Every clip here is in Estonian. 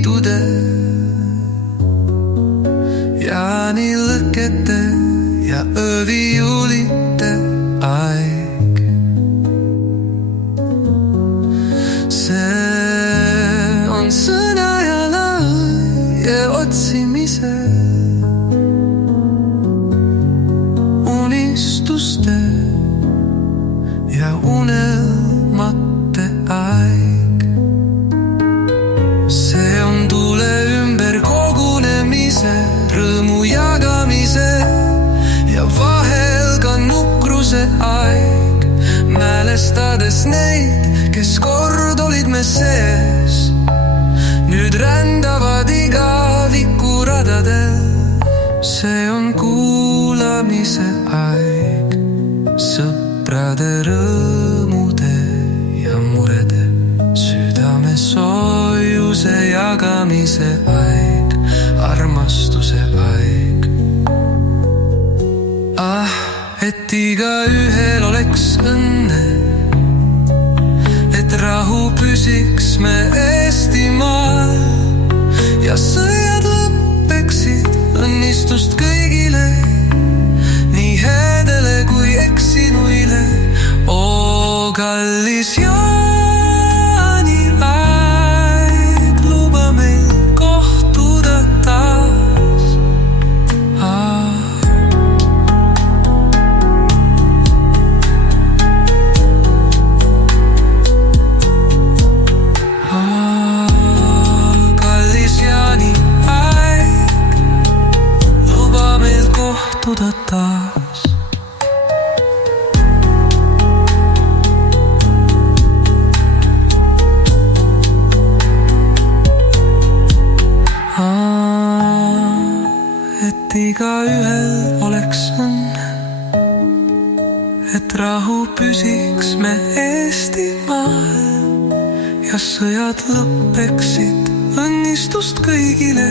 niitude jäänilõkete ja ööviiulite aeg. See on sõna ja laie otsimise, unistuste ja unelmate aeg. See on tule ümber kogunemise, rõõmu jagamise ja vahel ka nukruse aeg. Mälestades neid, kes kord olid me sees, nüüd rändavad igaviku radadel. See on kuulamise aeg, sõprade rõõmude ja murede, südame soojuse jagamise aeg, armastuse aeg. Et igaühel oleks õnne, et rahu püsiks me Eestimaal ja sõjad lõppeksid, õnnistust kõigile, nii häädele kui eksinuile. Oo kallis jaaniaeg, luba meil kohtuda taas. Kallis jaaniaeg, luba meil kohtuda taas. Et igaühel oleks õnne, et rahu püsiks me Eestimaal ja sõjad lõppeksid, õnnistust kõigile,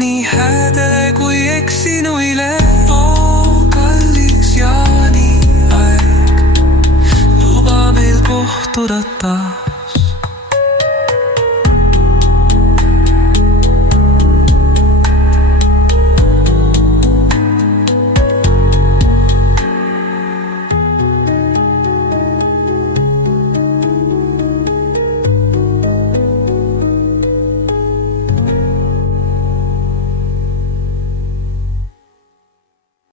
nii häädele kui eksinuile. Oo kallis jaaniaeg, luba meil kohtuda taas.